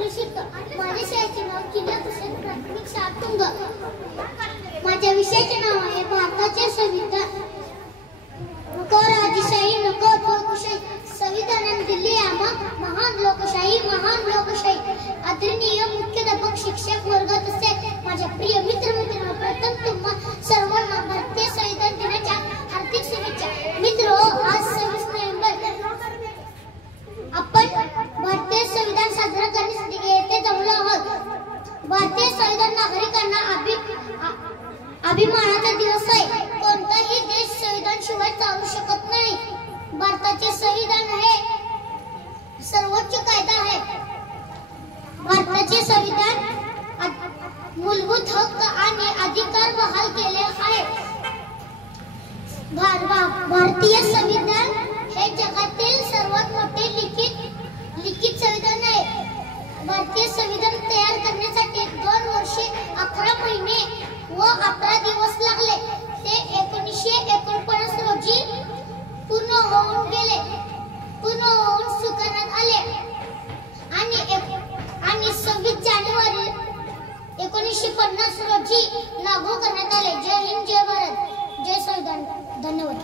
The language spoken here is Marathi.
माझ्या शाळेचे नाव जिल्हा परिषद प्राथमिक शाळा तुंग. माझ्या विषयाचे नाव आहे भारताचे संविधान. नको राजशाही नको लोकशाही, संविधानाने दिली आम्हा महान लोकशाही, महान लोकशाही. आदरणीय मुख्याध्यापक, शिक्षक वर्ग तसेच माझ्या प्रिय मित्रमैत्रिणी, प्रथम तुम्हा सर्वांना भारतीय संविधान दिनाच्या हार्दिक शुभेच्छा. मित्र, आज 26 नोव्हेंबर आपण भारतीय संविधान साजरा करण्यासाठी येथे जमलो आहोत. भारतीय संविधान नागरिकांना अभिमानाचा दिवस आहे. कोणताही देश संविधान शिवाय चालू शकत नाही. भारताचे संविधान हे सर्वोच्च कायदा आहे. भारताचे संविधान मूलभूत हक्क आणि अधिकार बहाल केले आहेत. भारतीय संविधान हे जगातील सर्वात मोठे लिखित संविधान आहे. भारतीय संविधान तयार करण्यासाठी 2 वर्षे 11 महिने व 11 दिवस लागले. ते 1949 रोजी पूर्ण होऊन स्वीकारण्यात आले आणि 26 जानेवारी 1950 रोजी लागू करण्यात आले. जय हिंद, जय भारत, जय संविधान. धन्यवाद.